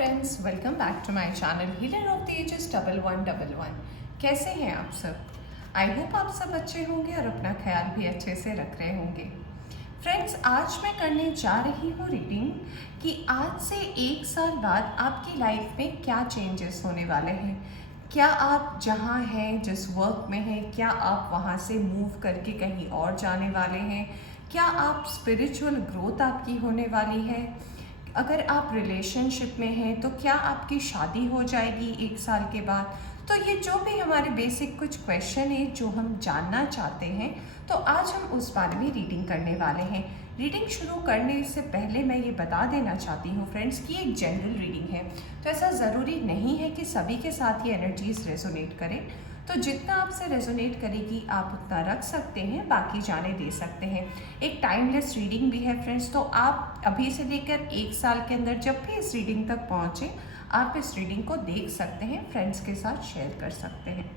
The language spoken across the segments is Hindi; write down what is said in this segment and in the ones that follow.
Friends, welcome back to my channel healer of the ages 1111। कैसे हैं आप सब? आई होप आप सब अच्छे होंगे और अपना ख्याल भी अच्छे से रख रहे होंगे। फ्रेंड्स, आज मैं करने जा रही हूँ रीडिंग कि आज से 1 साल बाद आपकी लाइफ में क्या चेंजेस होने वाले हैं। क्या आप जहाँ हैं, जिस वर्क में हैं, क्या आप वहाँ से मूव करके कहीं और जाने वाले हैं? क्या आप स्पिरिचुअल ग्रोथ आपकी होने वाली है? अगर आप रिलेशनशिप में हैं तो क्या आपकी शादी हो जाएगी 1 साल के बाद? तो ये जो भी हमारे बेसिक कुछ क्वेश्चन है जो हम जानना चाहते हैं, तो आज हम उस बारे में रीडिंग करने वाले हैं। रीडिंग शुरू करने से पहले मैं ये बता देना चाहती हूँ फ्रेंड्स कि एक जनरल रीडिंग है, तो ऐसा ज़रूरी नहीं है कि सभी के साथ ये एनर्जीज रेजोनेट करें। तो जितना आपसे रेजोनेट करेगी आप उतना रख सकते हैं, बाकी जाने दे सकते हैं। एक टाइमलेस रीडिंग भी है फ्रेंड्स, तो आप अभी से लेकर 1 साल के अंदर जब भी इस रीडिंग तक पहुँचे आप इस रीडिंग को देख सकते हैं, फ्रेंड्स के साथ शेयर कर सकते हैं।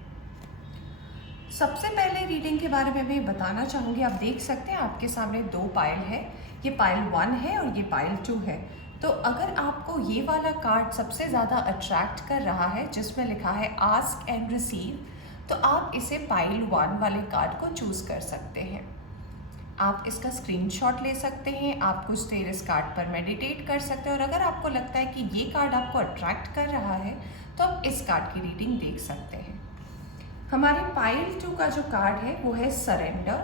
सबसे पहले रीडिंग के बारे में मैं बताना चाहूँगी। आप देख सकते हैं आपके सामने 2 पाइल है, ये पाइल 1 है और ये पाइल 2 है। तो अगर आपको ये वाला कार्ड सबसे ज़्यादा अट्रैक्ट कर रहा है जिसमें लिखा है आस्क एंड रिसीव, तो आप इसे पाइल 1 वाले कार्ड को चूज़ कर सकते हैं। आप इसका स्क्रीनशॉट ले सकते हैं, आप कुछ देर इस कार्ड पर मेडिटेट कर सकते हैं और अगर आपको लगता है कि ये कार्ड आपको अट्रैक्ट कर रहा है तो आप इस कार्ड की रीडिंग देख सकते हैं। हमारे पाइल 2 का जो कार्ड है वो है सरेंडर।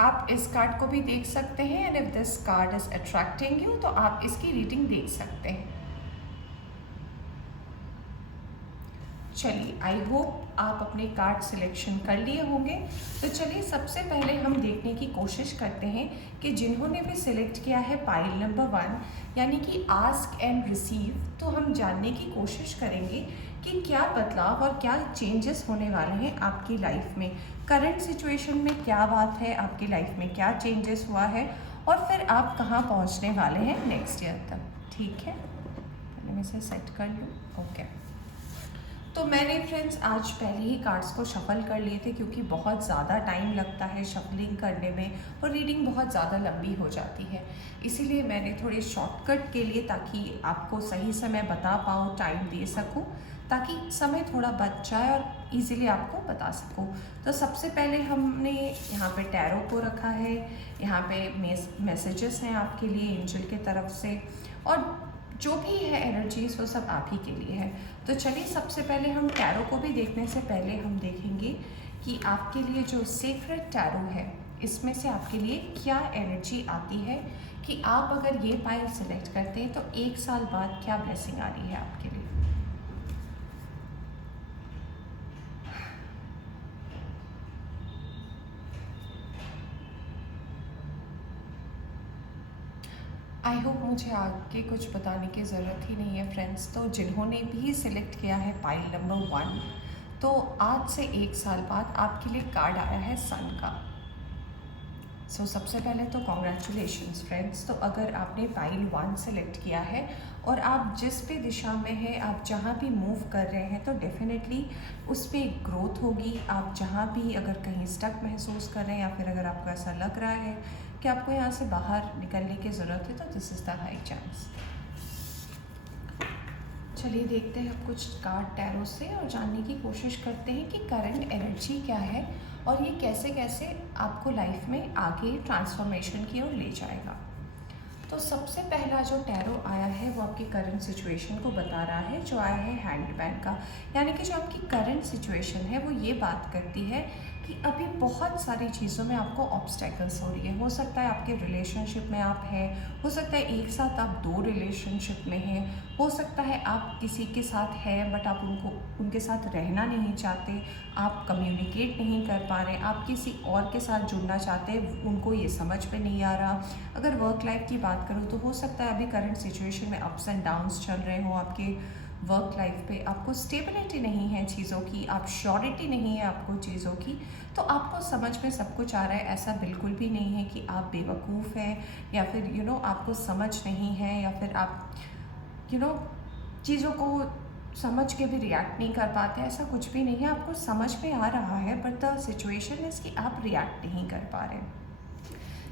आप इस कार्ड को भी देख सकते हैं and if this card is attracting you तो आप इसकी रीडिंग देख सकते हैं। चलिए, आई होप आप अपने कार्ड सिलेक्शन कर लिए होंगे। तो चलिए सबसे पहले हम देखने की कोशिश करते हैं कि जिन्होंने भी सिलेक्ट किया है पाइल नंबर 1 यानी कि आस्क एंड रिसीव, तो हम जानने की कोशिश करेंगे कि क्या बदलाव और क्या चेंजेस होने वाले हैं आपकी लाइफ में। करंट सिचुएशन में क्या बात है, आपकी लाइफ में क्या चेंजेस हुआ है और फिर आप कहाँ पहुँचने वाले हैं नेक्स्ट ईयर तक। ठीक है, पहले मैं इसे सेट कर लूँ। ओके, तो मैंने फ्रेंड्स आज पहले ही कार्ड्स को शफल कर लिए थे क्योंकि बहुत ज़्यादा टाइम लगता है शफलिंग करने में और रीडिंग बहुत ज़्यादा लंबी हो जाती है। इसीलिए मैंने थोड़े शॉर्टकट के लिए, ताकि आपको सही समय बता पाऊँ, टाइम दे सकूँ, ताकि समय थोड़ा बच जाए और इजीली आपको बता सकूँ। तो सबसे पहले हमने यहाँ पे टैरो को रखा है, यहाँ पे मैसेजेस हैं आपके लिए एंजल की तरफ से, और जो भी है एनर्जीज वो सब आप ही के लिए है। तो चलिए सबसे पहले हम टैरो को भी देखने से पहले हम देखेंगे कि आपके लिए जो सीक्रेट टैरो है इसमें से आपके लिए क्या एनर्जी आती है, कि आप अगर ये पाइल सेलेक्ट करते हैं तो 1 साल बाद क्या ब्लेसिंग आ रही है आपके लिए। आई होप मुझे आगे कुछ बताने की ज़रूरत ही नहीं है फ्रेंड्स। तो जिन्होंने भी सिलेक्ट किया है पाइल नंबर 1, तो आज से 1 साल बाद आपके लिए कार्ड आया है सन का। सबसे पहले तो कॉन्ग्रेचुलेशंस फ्रेंड्स। तो अगर आपने पाइल 1 सेलेक्ट किया है और आप जिस भी दिशा में हैं, आप जहाँ भी मूव कर रहे हैं, तो डेफिनेटली उस पर ग्रोथ होगी। आप जहाँ भी अगर कहीं स्टक महसूस कर रहे हैं या फिर अगर आपको ऐसा लग रहा है कि आपको यहाँ से बाहर निकलने की ज़रूरत है, तो this is the high chance. चलिए देखते हैं अब कुछ कार्ड टैरो से और जानने की कोशिश करते हैं कि करंट एनर्जी क्या है और ये कैसे कैसे आपको लाइफ में आगे ट्रांसफॉर्मेशन की ओर ले जाएगा। तो सबसे पहला जो टैरो आया है वो आपकी करंट सिचुएशन को बता रहा है, जो आया है हैंडमैन का। यानी कि जो आपकी करंट सिचुएशन है वो ये बात करती है कि अभी बहुत सारी चीज़ों में आपको ऑब्स्टेकल्स हो रही है। हो सकता है आपके रिलेशनशिप में आप हैं, हो सकता है एक साथ आप 2 रिलेशनशिप में हैं, हो सकता है आप किसी के साथ हैं बट आप उनके साथ रहना नहीं चाहते, आप कम्युनिकेट नहीं कर पा रहे, आप किसी और के साथ जुड़ना चाहते हैं, उनको ये समझ में नहीं आ रहा। अगर वर्क लाइफ की बात करूँ तो हो सकता है अभी करंट सिचुएशन में अप्स एंड डाउन्स चल रहे हो आपके वर्क लाइफ पे, आपको स्टेबिलिटी नहीं है चीज़ों की, आप श्योरिटी नहीं है आपको चीज़ों की। तो आपको समझ में सब कुछ आ रहा है, ऐसा बिल्कुल भी नहीं है कि आप बेवकूफ़ हैं या फिर आपको समझ नहीं है या फिर आप चीज़ों को समझ के भी रिएक्ट नहीं कर पाते, ऐसा कुछ भी नहीं है। आपको समझ में आ रहा है बट द सिचुएशन इज़ कि आप रिएक्ट नहीं कर पा रहे।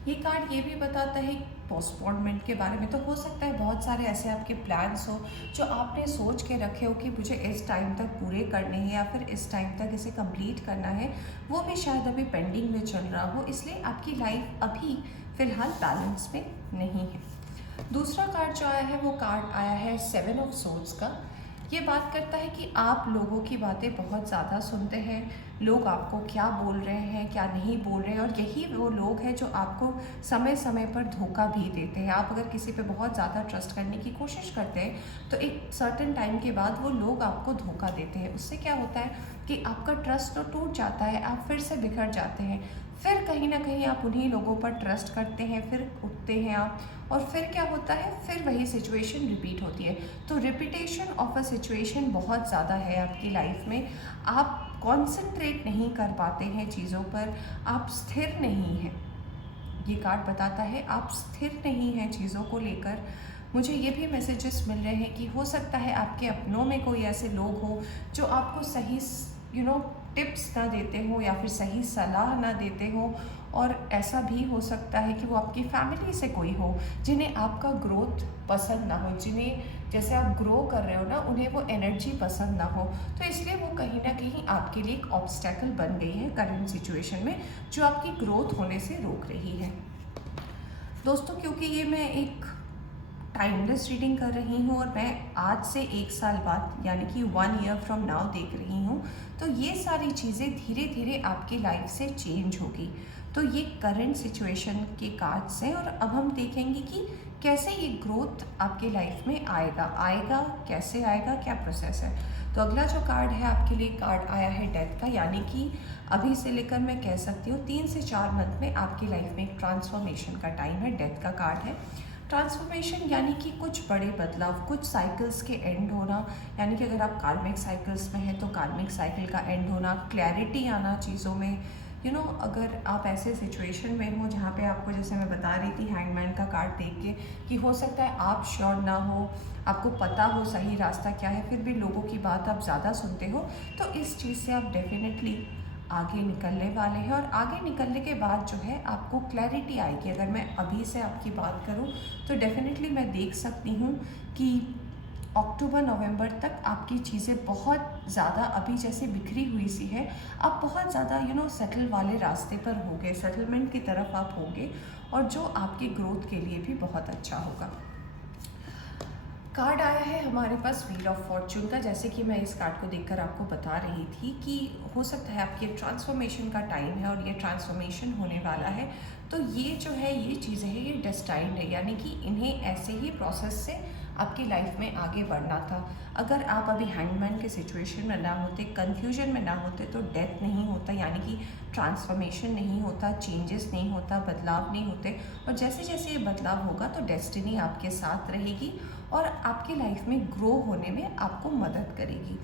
ये कार्ड ये भी बताता है पोस्टपोनमेंट के बारे में। तो हो सकता है बहुत सारे ऐसे आपके प्लान्स हो जो आपने सोच के रखे हो कि मुझे इस टाइम तक पूरे करने हैं या फिर इस टाइम तक इसे कंप्लीट करना है, वो भी शायद अभी पेंडिंग में चल रहा हो, इसलिए आपकी लाइफ अभी फ़िलहाल बैलेंस में नहीं है। दूसरा कार्ड जो आया है वो कार्ड आया है 7 ऑफ सोर्ड्स का। ये बात करता है कि आप लोगों की बातें बहुत ज़्यादा सुनते हैं, लोग आपको क्या बोल रहे हैं क्या नहीं बोल रहे हैं, और यही वो लोग हैं जो आपको समय समय पर धोखा भी देते हैं। आप अगर किसी पे बहुत ज़्यादा ट्रस्ट करने की कोशिश करते हैं तो एक सर्टेन टाइम के बाद वो लोग आपको धोखा देते हैं। उससे क्या होता है कि आपका ट्रस्ट तो टूट जाता है, आप फिर से बिखर जाते हैं, फिर कहीं ना कहीं आप उन्हीं लोगों पर ट्रस्ट करते हैं, फिर उठते हैं आप, और फिर क्या होता है, फिर वही सिचुएशन रिपीट होती है। तो रिपीटेशन ऑफ अ सिचुएशन बहुत ज़्यादा है आपकी लाइफ में। आप कॉन्सेंट्रेट नहीं कर पाते हैं चीज़ों पर, आप स्थिर नहीं हैं। ये कार्ड बताता है आप स्थिर नहीं हैं चीज़ों को लेकर। मुझे ये भी मैसेजेस मिल रहे हैं कि हो सकता है आपके अपनों में कोई ऐसे लोग हो जो आपको सही टिप्स ना देते हो या फिर सही सलाह ना देते हो, और ऐसा भी हो सकता है कि वो आपकी फैमिली से कोई हो जिन्हें आपका ग्रोथ पसंद ना हो, जिन्हें जैसे आप ग्रो कर रहे हो ना उन्हें वो एनर्जी पसंद ना हो, तो इसलिए वो कहीं ना कहीं आपके लिए एक ऑब्स्टेकल बन गई है करंट सिचुएशन में, जो आपकी ग्रोथ होने से रोक रही है। दोस्तों, क्योंकि ये मैं एक टाइमलेस रीडिंग कर रही हूँ और मैं आज से 1 साल बाद यानी कि 1 ईयर फ्रॉम नाउ देख रही हूँ, तो ये सारी चीज़ें धीरे धीरे आपकी लाइफ से चेंज होगी। तो ये करंट सिचुएशन के कार्ड्स हैं, और अब हम देखेंगे कि कैसे ये ग्रोथ आपकी लाइफ में आएगा कैसे आएगा, क्या प्रोसेस है। तो अगला जो कार्ड है आपके लिए कार्ड आया है डेथ का, यानी कि अभी से लेकर मैं कह सकती हूँ 3 से 4 मंथ में आपकी लाइफ में एक ट्रांसफॉर्मेशन का टाइम है। डेथ का कार्ड है। ट्रांसफॉर्मेशन यानी कि कुछ बड़े बदलाव, कुछ साइकिल्स के एंड होना, यानी कि अगर आप कार्मिक साइकिल्स में हैं तो कार्मिक साइकिल का एंड होना, क्लैरिटी आना चीज़ों में। अगर आप ऐसे सिचुएशन में हो जहाँ पे आपको, जैसे मैं बता रही थी हैंगमैन का कार्ड देख के, कि हो सकता है आप श्योर ना हो, आपको पता हो सही रास्ता क्या है, फिर भी लोगों की बात आप ज़्यादा सुनते हो, तो इस चीज़ से आप डेफिनेटली आगे निकलने वाले हैं। और आगे निकलने के बाद जो है आपको क्लैरिटी आएगी। अगर मैं अभी से आपकी बात करूं तो डेफिनेटली मैं देख सकती हूं कि अक्टूबर नवंबर तक आपकी चीज़ें बहुत ज़्यादा अभी जैसे बिखरी हुई सी है, आप बहुत ज़्यादा सेटल वाले रास्ते पर होंगे, सेटलमेंट की तरफ आप होंगे, और जो आपकी ग्रोथ के लिए भी बहुत अच्छा होगा। कार्ड आया है हमारे पास व्हील ऑफ फॉर्चून का। जैसे कि मैं इस कार्ड को देखकर आपको बता रही थी कि हो सकता है आपके ट्रांसफॉर्मेशन का टाइम है और ये ट्रांसफॉर्मेशन होने वाला है। तो ये जो है ये चीज़ें हैं, ये डेस्टाइन्ड है, यानी कि इन्हें ऐसे ही प्रोसेस से आपकी लाइफ में आगे बढ़ना था। अगर आप अभी हैंगमैन के सिचुएशन में ना होते, कन्फ्यूजन में ना होते, तो डेथ नहीं होता, यानी कि ट्रांसफॉर्मेशन नहीं होता, चेंजेस नहीं होता, बदलाव नहीं होते। और जैसे जैसे ये बदलाव होगा तो डेस्टिनी आपके साथ रहेगी और आपकी लाइफ में ग्रो होने में आपको मदद करेगी।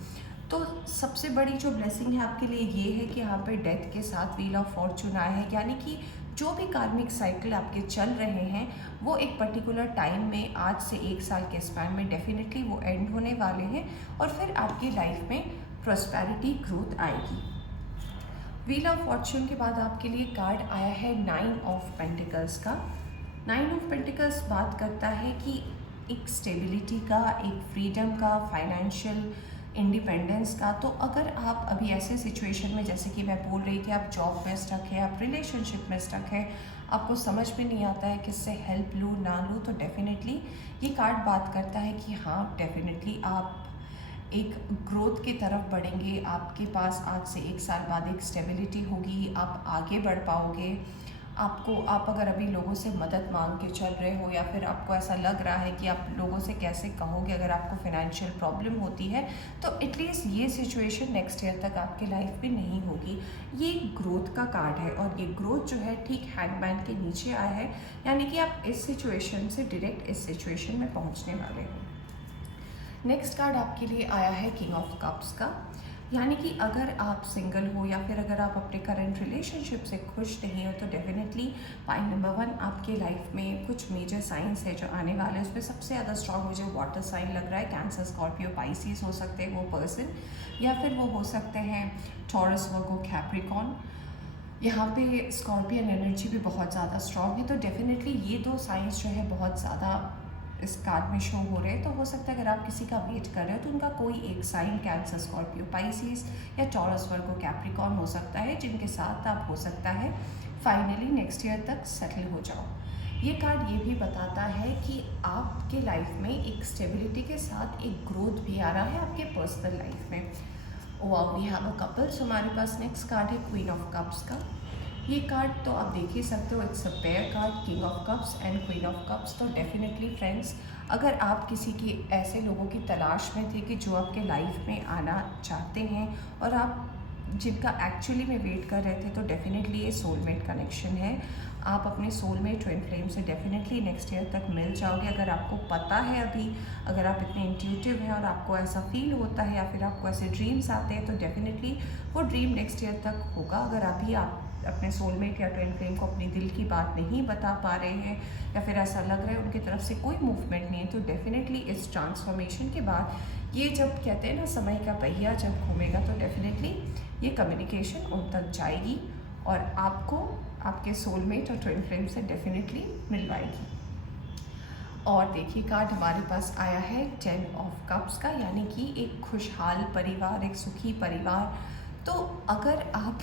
तो सबसे बड़ी जो ब्लेसिंग है आपके लिए ये है कि यहाँ पर डेथ के साथ व्हील ऑफ फॉर्चून आया है, यानी कि जो भी कार्मिक साइकिल आपके चल रहे हैं वो एक पर्टिकुलर टाइम में, आज से 1 साल के स्पैन में डेफिनेटली वो एंड होने वाले हैं, और फिर आपकी लाइफ में प्रॉस्पेरिटी ग्रोथ आएगी। व्हील ऑफ फॉर्चून के बाद आपके लिए कार्ड आया है 9 ऑफ पेंटिकल्स का। 9 ऑफ पेंटिकल्स बात करता है कि एक स्टेबिलिटी का, एक फ्रीडम का, फाइनेंशियल इंडिपेंडेंस का। तो अगर आप अभी ऐसे सिचुएशन में, जैसे कि मैं बोल रही थी, आप जॉब में स्टक है, आप रिलेशनशिप में स्टक है, आपको समझ में नहीं आता है किससे हेल्प लूँ ना लूँ, तो डेफिनेटली ये कार्ड बात करता है कि हाँ डेफिनेटली आप एक ग्रोथ की तरफ बढ़ेंगे। आपके पास आज से 1 साल बाद एक स्टेबिलिटी होगी, आप आगे बढ़ पाओगे। आप अगर अभी लोगों से मदद मांग के चल रहे हो, या फिर आपको ऐसा लग रहा है कि आप लोगों से कैसे कहोगे अगर आपको फाइनेंशियल प्रॉब्लम होती है, तो एटलीस्ट ये सिचुएशन नेक्स्ट ईयर तक आपके लाइफ में नहीं होगी। ये ग्रोथ का कार्ड है, और ये ग्रोथ जो है ठीक हैंगमैन के नीचे आया है, यानी कि आप इस सिचुएशन से डायरेक्ट इस सिचुएशन में पहुँचने वाले हो। नेक्स्ट कार्ड आपके लिए आया है किंग ऑफ कप्स का, यानी कि अगर आप सिंगल हो या फिर अगर आप अपने करंट रिलेशनशिप से खुश नहीं हो, तो डेफिनेटली पॉइंट नंबर 1 आपके लाइफ में कुछ मेजर साइंस है जो आने वाले हैं। उसमें सबसे ज़्यादा स्ट्रॉन्ग मुझे वाटर साइन लग रहा है। कैंसर, स्कॉर्पियो, पाइसिस हो सकते हैं वो पर्सन, या फिर वो हो सकते हैं टॉरस, वर्गो, कैप्रिकॉर्न। यहाँ पे स्कॉर्पियन एनर्जी भी बहुत ज़्यादा स्ट्रॉन्ग है, तो डेफिनेटली ये दो साइंस जो है बहुत ज़्यादा इस कार्ड में शो हो रहे हैं। तो हो सकता है अगर आप किसी का वेट कर रहे हो तो उनका कोई एक साइन कैंसर, स्कॉर्पियो, पाइसिस या टॉरस, वर्गो, कैप्रिकॉर्न हो सकता है, जिनके साथ आप हो सकता है फाइनली नेक्स्ट ईयर तक सेटल हो जाओ। ये कार्ड ये भी बताता है कि आपके लाइफ में एक स्टेबिलिटी के साथ एक ग्रोथ भी आ रहा है आपके पर्सनल लाइफ में। Wow, we have a couple. So हमारे पास नेक्स्ट कार्ड है क्वीन ऑफ कप्स का। ये कार्ड तो आप देख ही सकते हो, it's a pair card, king of cups and queen of cups. तो डेफिनेटली फ्रेंड्स, अगर आप किसी की ऐसे लोगों की तलाश में थे कि जो आपके लाइफ में आना चाहते हैं और आप जिनका एक्चुअली में वेट कर रहे थे, तो डेफिनेटली ये सोलमेट कनेक्शन है। आप अपने सोलमेट ट्विन फ्लेम से डेफिनेटली नेक्स्ट ईयर तक मिल जाओगे। अगर आपको पता है अभी, अगर आप इतने इंट्यूटिव हैं और आपको ऐसा फील होता है या फिर आपको ऐसे ड्रीम्स आते हैं, तो डेफिनेटली वो ड्रीम नेक्स्ट ईयर तक होगा। अगर अभी आप अपने सोलमेट या ट्विन फ्लेम को अपनी दिल की बात नहीं बता पा रहे हैं या फिर ऐसा लग रहा है उनकी तरफ से कोई मूवमेंट नहीं है, तो डेफिनेटली इस ट्रांसफॉर्मेशन के बाद ये जब कहते हैं ना समय का पहिया जब घूमेगा, तो डेफिनेटली ये कम्युनिकेशन उन तक जाएगी और आपको आपके सोलमेट और ट्विन फ्लेम से डेफिनेटली मिलवाएगी। और देखिए कार्ड हमारे पास आया है 10 ऑफ कप्स का, यानी कि एक खुशहाल परिवार, एक सुखी परिवार। तो अगर आप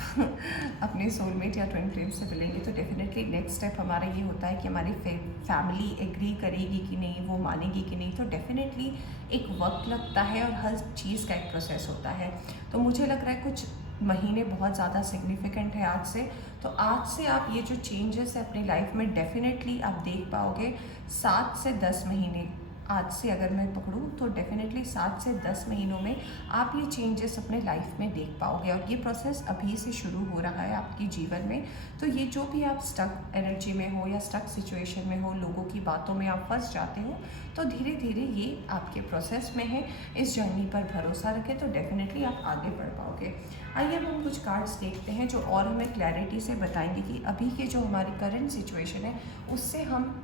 अपने सोलमेट या ट्विन फ्लेम से मिलेंगे तो डेफिनेटली नेक्स्ट स्टेप हमारा ये होता है कि हमारी फैमिली एग्री करेगी कि नहीं, वो मानेगी कि नहीं। तो डेफिनेटली एक वक्त लगता है और हर चीज़ का एक प्रोसेस होता है। तो मुझे लग रहा है कुछ महीने बहुत ज़्यादा सिग्निफिकेंट है आज से। तो आज से आप ये जो चेंजेस है अपनी लाइफ में डेफिनेटली आप देख पाओगे। 7 से 10 महीने आज से अगर मैं पकड़ूँ तो डेफिनेटली 7 से 10 महीनों में आप ये चेंजेस अपने लाइफ में देख पाओगे। और ये प्रोसेस अभी से शुरू हो रहा है आपके जीवन में। तो ये जो भी आप स्टक एनर्जी में हो या स्टक सिचुएशन में हो, लोगों की बातों में आप फंस जाते हो, तो धीरे धीरे ये आपके प्रोसेस में है। इस जर्नी पर भरोसा रखें तो डेफिनेटली आप आगे बढ़ पाओगे। आइए अब हम कुछ कार्ड्स देखते हैं जो और हमें क्लैरिटी से बताएंगे कि अभी के जो हमारी करंट सिचुएशन है उससे हम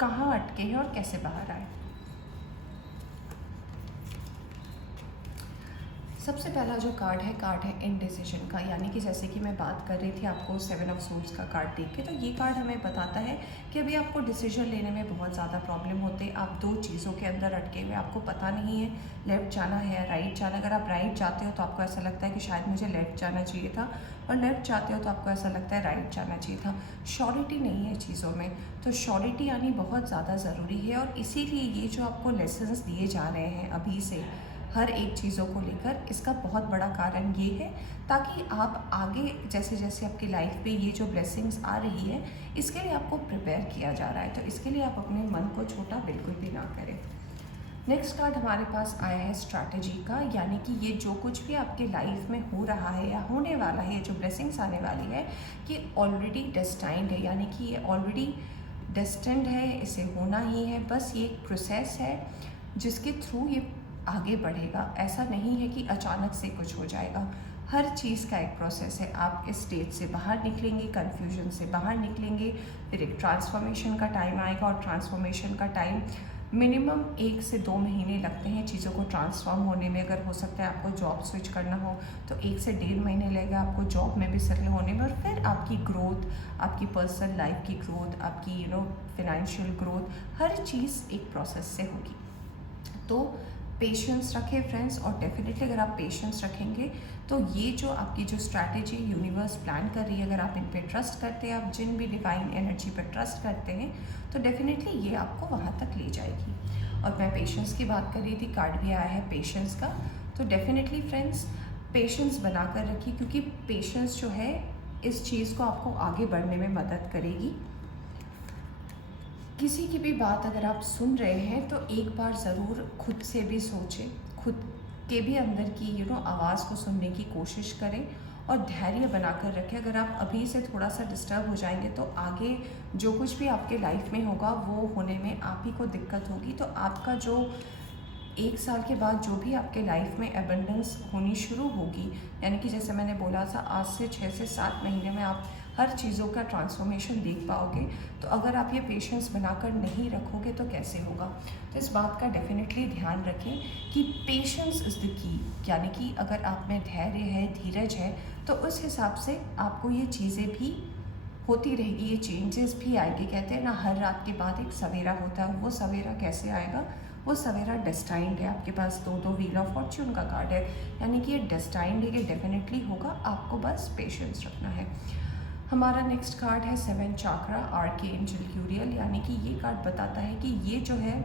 कहाँ अटके हैं और कैसे बाहर आए। सबसे पहला जो कार्ड है इनडिसीजन का, यानी कि जैसे कि मैं बात कर रही थी आपको 7 ऑफ सोल्स का कार्ड देख के, तो ये कार्ड हमें बताता है कि अभी आपको डिसीजन लेने में बहुत ज़्यादा प्रॉब्लम होते हैं। आप दो चीज़ों के अंदर अटके हुए, आपको पता नहीं है लेफ़्ट जाना है या राइट जाना। अगर आप राइट जाते हो तो आपको ऐसा लगता है कि शायद मुझे लेफ़्ट जाना चाहिए था, और लेफ़्ट जाते हो तो आपको ऐसा लगता है राइट जाना चाहिए था। श्योरिटी नहीं है चीज़ों में, तो श्योरिटी आनी बहुत ज़्यादा ज़रूरी है। और इसीलिए ये जो आपको लेसन्स दिए जा रहे हैं अभी से हर एक चीज़ों को लेकर, इसका बहुत बड़ा कारण ये है ताकि आप आगे जैसे जैसे आपकी लाइफ पे ये जो ब्लेसिंग्स आ रही है, इसके लिए आपको प्रिपेयर किया जा रहा है। तो इसके लिए आप अपने मन को छोटा बिल्कुल भी ना करें। नेक्स्ट कार्ड हमारे पास आया है स्ट्रैटेजी का, यानी कि ये जो कुछ भी आपके लाइफ में हो रहा है या होने वाला है, जो ब्लेसिंग्स आने वाली है, ये ऑलरेडी डेस्टाइंड है, यानी कि ये ऑलरेडी डेस्टिन्ड है, इसे होना ही है। बस ये एक प्रोसेस है जिसके थ्रू ये आगे बढ़ेगा। ऐसा नहीं है कि अचानक से कुछ हो जाएगा, हर चीज़ का एक प्रोसेस है। आप इस स्टेज से बाहर निकलेंगे, कन्फ्यूजन से बाहर निकलेंगे, फिर एक ट्रांसफॉर्मेशन का टाइम आएगा, और ट्रांसफॉर्मेशन का टाइम मिनिमम 1 से 2 महीने लगते हैं चीज़ों को ट्रांसफॉर्म होने में। अगर हो सकता है आपको जॉब स्विच करना हो तो 1 से 1.5 महीने लगेगा आपको जॉब में भी सेटल होने में, और फिर आपकी ग्रोथ, आपकी पर्सनल लाइफ की ग्रोथ, आपकी फाइनेंशियल ग्रोथ, हर चीज़ एक प्रोसेस से होगी। तो पेशेंस रखें फ्रेंड्स, और डेफिनेटली अगर आप पेशेंस रखेंगे तो ये जो आपकी जो स्ट्रैटेजी यूनिवर्स प्लान कर रही है, अगर आप इन पे ट्रस्ट करते हैं, आप जिन भी डिवाइन एनर्जी पे ट्रस्ट करते हैं, तो डेफिनेटली ये आपको वहाँ तक ले जाएगी। और मैं पेशेंस की बात कर रही थी, कार्ड भी आया है पेशेंस का। तो डेफिनेटली फ्रेंड्स पेशेंस बना कर रखिए, क्योंकि पेशेंस जो है इस चीज़ को आपको आगे बढ़ने में मदद करेगी। किसी की भी बात अगर आप सुन रहे हैं तो एक बार ज़रूर खुद से भी सोचें, खुद के भी अंदर की आवाज़ को सुनने की कोशिश करें और धैर्य बनाकर रखें। अगर आप अभी से थोड़ा सा डिस्टर्ब हो जाएंगे तो आगे जो कुछ भी आपके लाइफ में होगा वो होने में आप ही को दिक्कत होगी। तो आपका जो 1 साल के बाद जो भी आपके लाइफ में एबंडेंस होनी शुरू होगी, यानी कि जैसे मैंने बोला था आज से 6 से 7 महीने में आप हर चीज़ों का ट्रांसफॉर्मेशन देख पाओगे। तो अगर आप ये पेशेंस बनाकर नहीं रखोगे तो कैसे होगा। तो इस बात का डेफिनेटली ध्यान रखें कि पेशेंस इज़ द की, यानी कि अगर आप में धैर्य है, धीरज है, तो उस हिसाब से आपको ये चीज़ें भी होती रहेगी, ये चेंजेस भी आएंगे। कहते हैं ना, हर रात के बाद एक सवेरा होता है। वो सवेरा कैसे आएगा, वो सवेरा डेस्टाइंड है। आपके पास दो व्हील ऑफ फॉर्च्यून का कार्ड है, यानी कि ये डेस्टाइंड है, ये डेफिनेटली होगा। आपको बस पेशेंस रखना है। हमारा नेक्स्ट कार्ड है 7 चाक्रा आर्कएंजल यूरियल, यानी कि ये कार्ड बताता है कि ये जो है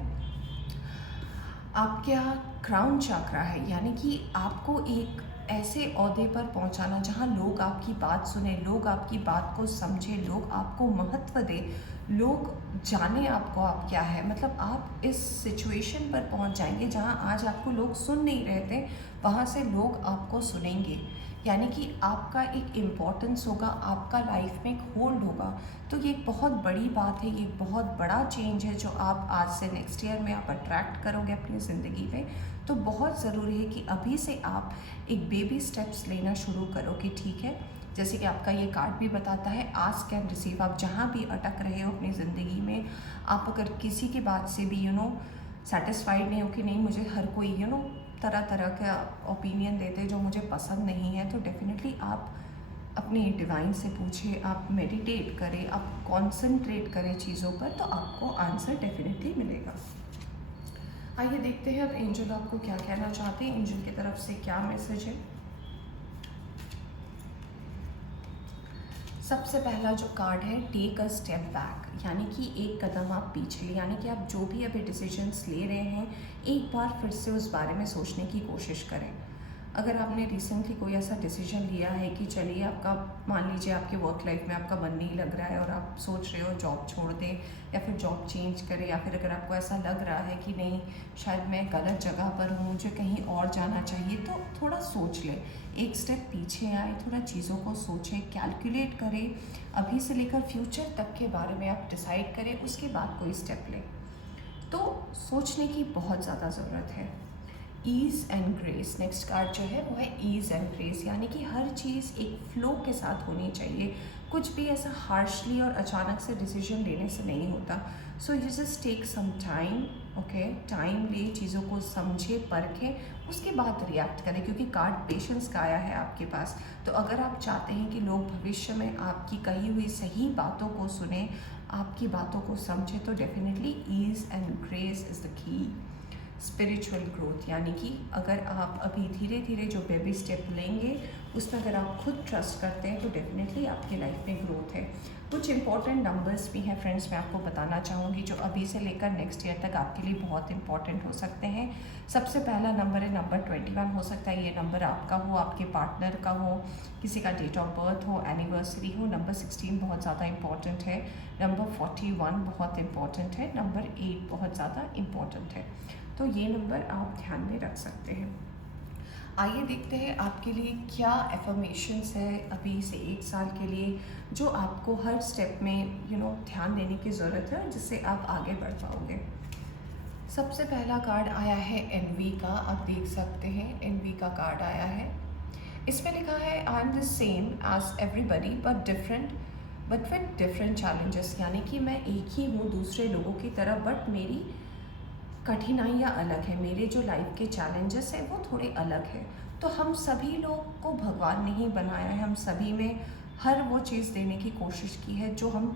आपका क्राउन चाक्रा है, यानी कि आपको एक ऐसे ओहदे पर पहुंचाना जहां लोग आपकी बात सुने, लोग आपकी बात को समझे, लोग आपको महत्व दे, लोग जाने आपको आप क्या है। मतलब आप इस सिचुएशन पर पहुंच जाएंगे जहां आज आपको लोग सुन नहीं रहे थे, वहां से लोग आपको सुनेंगे, यानी कि आपका एक इम्पोर्टेंस होगा, आपका लाइफ में एक होल्ड होगा। तो ये एक बहुत बड़ी बात है, ये एक बहुत बड़ा चेंज है जो आप आज से नेक्स्ट ईयर में आप अट्रैक्ट करोगे अपनी ज़िंदगी में। तो बहुत ज़रूरी है कि अभी से आप एक बेबी स्टेप्स लेना शुरू करो कि ठीक है, जैसे कि आपका ये कार्ड भी बताता है, आस्क एंड रिसीव। आप जहाँ भी अटक रहे हो अपनी ज़िंदगी में, आप अगर किसी की बात से भी सेटिस्फाइड नहीं हो कि नहीं, मुझे हर कोई तरह तरह का ओपिनियन देते जो मुझे पसंद नहीं है, तो डेफिनेटली आप अपने डिवाइन से पूछिए, आप मेडिटेट करें, आप कॉन्सेंट्रेट करें चीज़ों पर, तो आपको आंसर डेफिनेटली मिलेगा। आइए देखते हैं अब एंजल आपको क्या कहना चाहते हैं, एंजल की तरफ से क्या मैसेज है। सबसे पहला जो कार्ड है, टेक अ स्टेप बैक, यानी कि एक कदम आप पीछे ले, यानी कि आप जो भी अभी डिसीजंस ले रहे हैं, एक बार फिर से उस बारे में सोचने की कोशिश करें। अगर आपने रिसेंटली कोई ऐसा डिसीजन लिया है कि चलिए आपका, मान लीजिए आपके वर्क लाइफ में आपका मन नहीं लग रहा है और आप सोच रहे हो जॉब छोड़ दें या फिर जॉब चेंज करें, या फिर अगर आपको ऐसा लग रहा है कि नहीं शायद मैं गलत जगह पर हूँ, मुझे कहीं और जाना चाहिए, तो थोड़ा सोच लें, एक स्टेप पीछे आए, थोड़ा चीज़ों को सोचें, कैलकुलेट करें, अभी से लेकर फ्यूचर तक के बारे में आप डिसाइड करें, उसके बाद कोई स्टेप लें। तो सोचने की बहुत ज़्यादा ज़रूरत है। Ease and grace, next card जो है वो है ईज़ एंड ग्रेस, यानी कि हर चीज़ एक फ्लो के साथ होनी चाहिए, कुछ भी ऐसा हार्शली और अचानक से डिसीजन लेने से नहीं होता। So you just take some time, okay, time ले, चीज़ों को समझे, परखें, उसके बाद रिएक्ट करें, क्योंकि कार्ड पेशेंस का आया है आपके पास। तो अगर आप चाहते हैं कि लोग भविष्य में आपकी कही हुई सही बातों को सुने, आपकी बातों को समझे, तो definitely ease and grace is the key. Spiritual growth, यानी कि अगर आप अभी धीरे धीरे जो बेबी स्टेप लेंगे उसमें अगर आप खुद ट्रस्ट करते हैं तो डेफिनेटली आपकी लाइफ में ग्रोथ है। कुछ इंपॉर्टेंट नंबर्स भी हैं फ्रेंड्स, मैं आपको बताना चाहूँगी जो अभी से लेकर नेक्स्ट ईयर तक आपके लिए बहुत इंपॉर्टेंट हो सकते हैं। सबसे पहला नंबर है नंबर 21, हो सकता है ये नंबर आपका हो, आपके पार्टनर का हो, किसी का डेट ऑफ बर्थ हो, एनिवर्सरी हो। नंबर 16 बहुत ज़्यादा इंपॉर्टेंट है, नंबर 41 बहुत इंपॉर्टेंट है, नंबर 8 बहुत ज़्यादा इंपॉर्टेंट है। तो ये नंबर आप ध्यान में रख सकते हैं। आइए देखते हैं आपके लिए क्या एफर्मेशंस है अभी से 1 साल के लिए, जो आपको हर स्टेप में ध्यान देने की ज़रूरत है जिससे आप आगे बढ़ पाओगे। सबसे पहला कार्ड आया है एनवी का, आप देख सकते हैं एनवी का कार्ड आया है। इसमें लिखा है I am the same as everybody but with different challenges, यानी कि मैं एक ही हूँ दूसरे लोगों की तरह, बट मेरी कठिनाइयाँ अलग है, मेरे जो लाइफ के चैलेंजेस हैं वो थोड़े अलग हैं। तो हम सभी लोग को भगवान ने ही बनाया है, हम सभी में हर वो चीज़ देने की कोशिश की है जो हम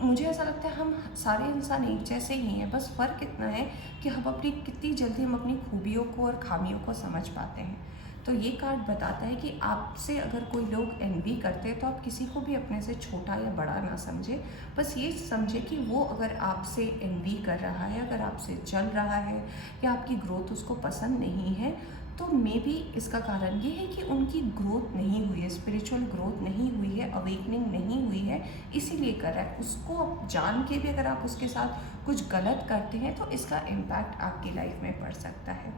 मुझे ऐसा लगता है हम सारे इंसान एक जैसे ही हैं, बस फ़र्क इतना है कि हम कितनी जल्दी हम अपनी खूबियों को और खामियों को समझ पाते हैं। तो ये कार्ड बताता है कि आपसे अगर कोई लोग एनवी करते हैं तो आप किसी को भी अपने से छोटा या बड़ा ना समझे, बस ये समझे कि वो अगर आपसे एनवी कर रहा है, अगर आपसे चल रहा है या आपकी ग्रोथ उसको पसंद नहीं है, तो मे बी इसका कारण ये है कि उनकी ग्रोथ नहीं हुई है, स्पिरिचुअल ग्रोथ नहीं हुई है, अवेकनिंग नहीं हुई है, इसीलिए कर रहा है। उसको जान के भी अगर आप उसके साथ कुछ गलत करते हैं तो इसका इम्पैक्ट आपकी लाइफ में पड़ सकता है,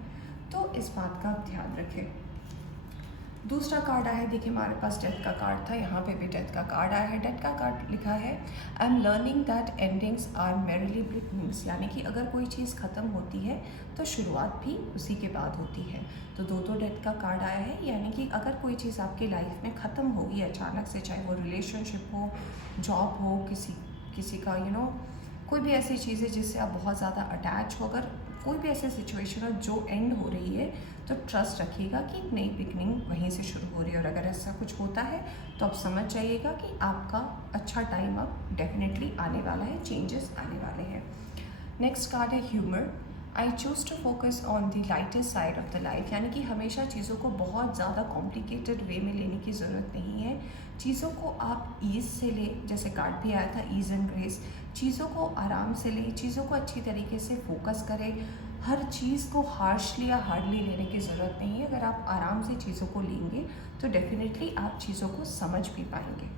तो इस बात का आप ध्यान रखें। दूसरा कार्ड आया है, देखिए हमारे पास डेथ का कार्ड था, यहाँ पे भी डेथ का कार्ड आया है। डेथ का कार्ड लिखा है I am learning that endings are merely beginnings, यानी कि अगर कोई चीज़ ख़त्म होती है तो शुरुआत भी उसी के बाद होती है। तो दो डेथ का कार्ड आया है, यानी कि अगर कोई चीज़ आपकी लाइफ में ख़त्म होगी अचानक से, चाहे वो रिलेशनशिप हो, जॉब हो, किसी का कोई भी ऐसी चीज़ है जिससे आप बहुत ज़्यादा अटैच हो, अगर कोई भी ऐसी सिचुएशन हो जो एंड हो रही है, तो ट्रस्ट रखिएगा कि एक नई बिगनिंग वहीं से शुरू हो रही है। और अगर ऐसा कुछ होता है तो आप समझ जाइएगा कि आपका अच्छा टाइम अब डेफिनेटली आने वाला है, चेंजेस आने वाले हैं। नेक्स्ट कार्ड है humour. I choose to focus on the lightest side of the life, यानी कि हमेशा चीज़ों को बहुत ज़्यादा कॉम्प्लिकेटेड वे में लेने की ज़रूरत नहीं है। चीज़ों को आप ईज़ से ले, जैसे कार्ड भी आया था ईज़ एंड ग्रेस, चीज़ों को आराम से ले, चीज़ों को अच्छी तरीके से फोकस करें। हर चीज़ को हार्शली या हार्डली लेने की ज़रूरत नहीं है। अगर आप आराम से चीज़ों को लेंगे तो डेफिनेटली आप चीज़ों को समझ भी पाएंगे।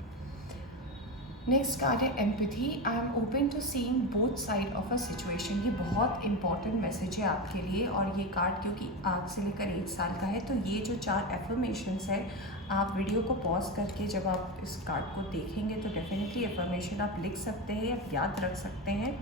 नेक्स्ट कार्ड है empathy. I am open to seeing both side of a situation. ये बहुत इंपॉर्टेंट मैसेज है आपके लिए, और ये कार्ड क्योंकि आज से लेकर 1 साल का है, तो ये जो 4 एफर्मेशंस है, आप वीडियो को पॉज करके जब आप इस कार्ड को देखेंगे तो डेफिनेटली एफर्मेशन आप लिख सकते हैं, आप याद रख सकते हैं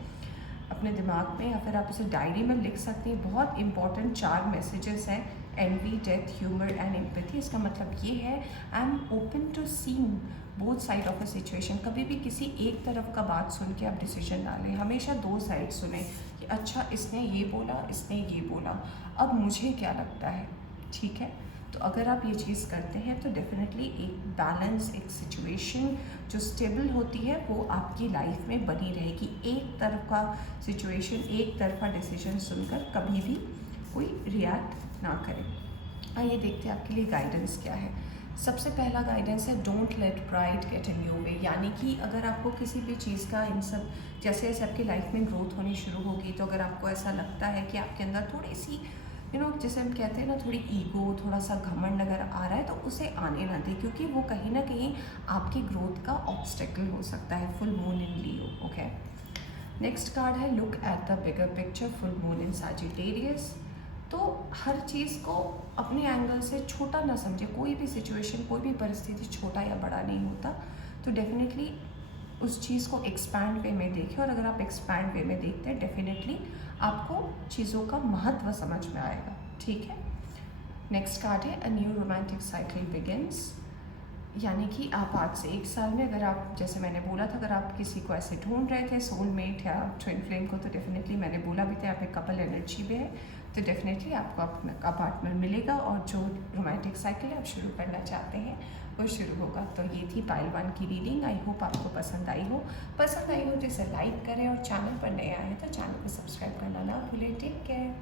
अपने दिमाग में, या फिर आप इसे डायरी में लिख सकते हैं। बहुत इंपॉर्टेंट 4 मैसेजेस हैं, envy, death, humour and empathy. इसका मतलब ये है I am open to seeing both side of a situation. कभी भी किसी एक तरफ का बात सुन के आप डिसीजन डालें, हमेशा 2 साइड सुने कि अच्छा इसने ये बोला, इसने ये बोला, अब मुझे क्या लगता है, ठीक है। तो अगर आप ये चीज़ करते हैं तो डेफिनेटली एक बैलेंस, एक सिचुएशन जो स्टेबल होती है वो आपकी लाइफ में बनी रहेगी। एक तरफ का सिचुएशन, एक तरफा डिसीजन सुनकर कभी भी कोई रिएक्ट ना करें। आइए देखते हैं आपके लिए गाइडेंस क्या है। सबसे पहला गाइडेंस है don't let pride get in your way, यानी कि अगर आपको किसी भी चीज़ का, इन सब जैसे जैसे आपकी लाइफ में ग्रोथ होनी शुरू होगी, तो अगर आपको ऐसा लगता है कि आपके अंदर थोड़ी सी जैसे हम कहते हैं ना, थोड़ी ईगो, थोड़ा सा घमंड अगर आ रहा है तो उसे आने ना दें, क्योंकि वो कहीं ना कहीं आपकी ग्रोथ का ऑब्स्टेकल हो सकता है। Full moon in Leo, okay. Next card है look at the bigger picture, full moon in Sagittarius. तो हर चीज़ को अपने एंगल से छोटा ना समझे, कोई भी सिचुएशन, कोई भी परिस्थिति छोटा या बड़ा नहीं होता, तो डेफिनेटली उस चीज़ को एक्सपैंड वे में देखें, और अगर आप एक्सपैंड वे में देखते हैं डेफिनेटली आपको चीज़ों का महत्व समझ में आएगा, ठीक है। नेक्स्ट कार्ड है a new romantic cycle begins, यानी कि आप आज से 1 साल में, अगर आप, जैसे मैंने बोला था, अगर आप किसी को ऐसे ढूंढ रहे थे, सोलमेट या ट्विन फ्लेम को, तो डेफिनेटली मैंने बोला भी था यहाँ पे कपल एनर्जी भी है, तो डेफिनेटली आपको अपना पार्टनर मिलेगा, और जो रोमांटिक साइकिल आप शुरू करना चाहते हैं वो शुरू होगा। तो ये थी पाइल 1 की रीडिंग। आई होप आपको पसंद आई हो तो इसे लाइक करें, और चैनल पर नए आए हैं तो चैनल को सब्सक्राइब करना ना भूलें। Take care.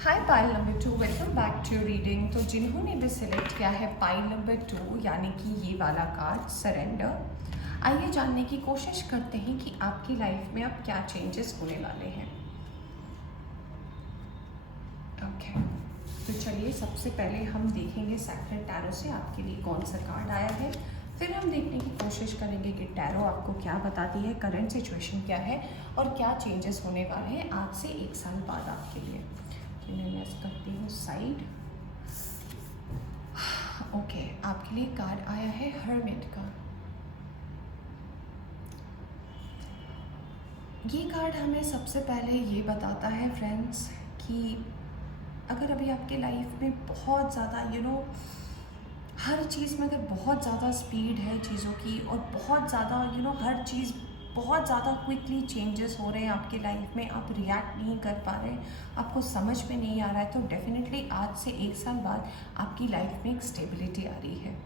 Hi pile number 2, welcome back to reading. तो जिन्होंने भी सिलेक्ट किया है पाइल नंबर 2, यानी कि ये वाला कार्ड सरेंडर, आइए जानने की कोशिश करते हैं कि आपकी लाइफ में अब क्या चेंजेस होने वाले हैं। ओके, तो चलिए सबसे पहले हम देखेंगे सैक्रेड टैरो से आपके लिए कौन सा कार्ड आया है, फिर हम देखने की कोशिश करेंगे कि टैरो आपको क्या बताती है, करंट सिचुएशन क्या है, और क्या चेंजेस होने वाले हैं आज से 1 साल बाद आपके लिए। तो मैं करती हूँ साइड। ओके, आपके लिए कार्ड आया है हर्मिट का। ये कार्ड हमें सबसे पहले ये बताता है फ्रेंड्स कि अगर अभी आपके लाइफ में बहुत ज़्यादा हर चीज़ में अगर बहुत ज़्यादा स्पीड है चीज़ों की, और बहुत ज़्यादा हर चीज़ बहुत ज़्यादा क्विकली चेंजेस हो रहे हैं आपके लाइफ में, आप रिएक्ट नहीं कर पा रहे हैं, आपको समझ में नहीं आ रहा है, तो डेफिनेटली आज से 1 साल बाद आपकी लाइफ में एक स्टेबिलिटी आ रही है,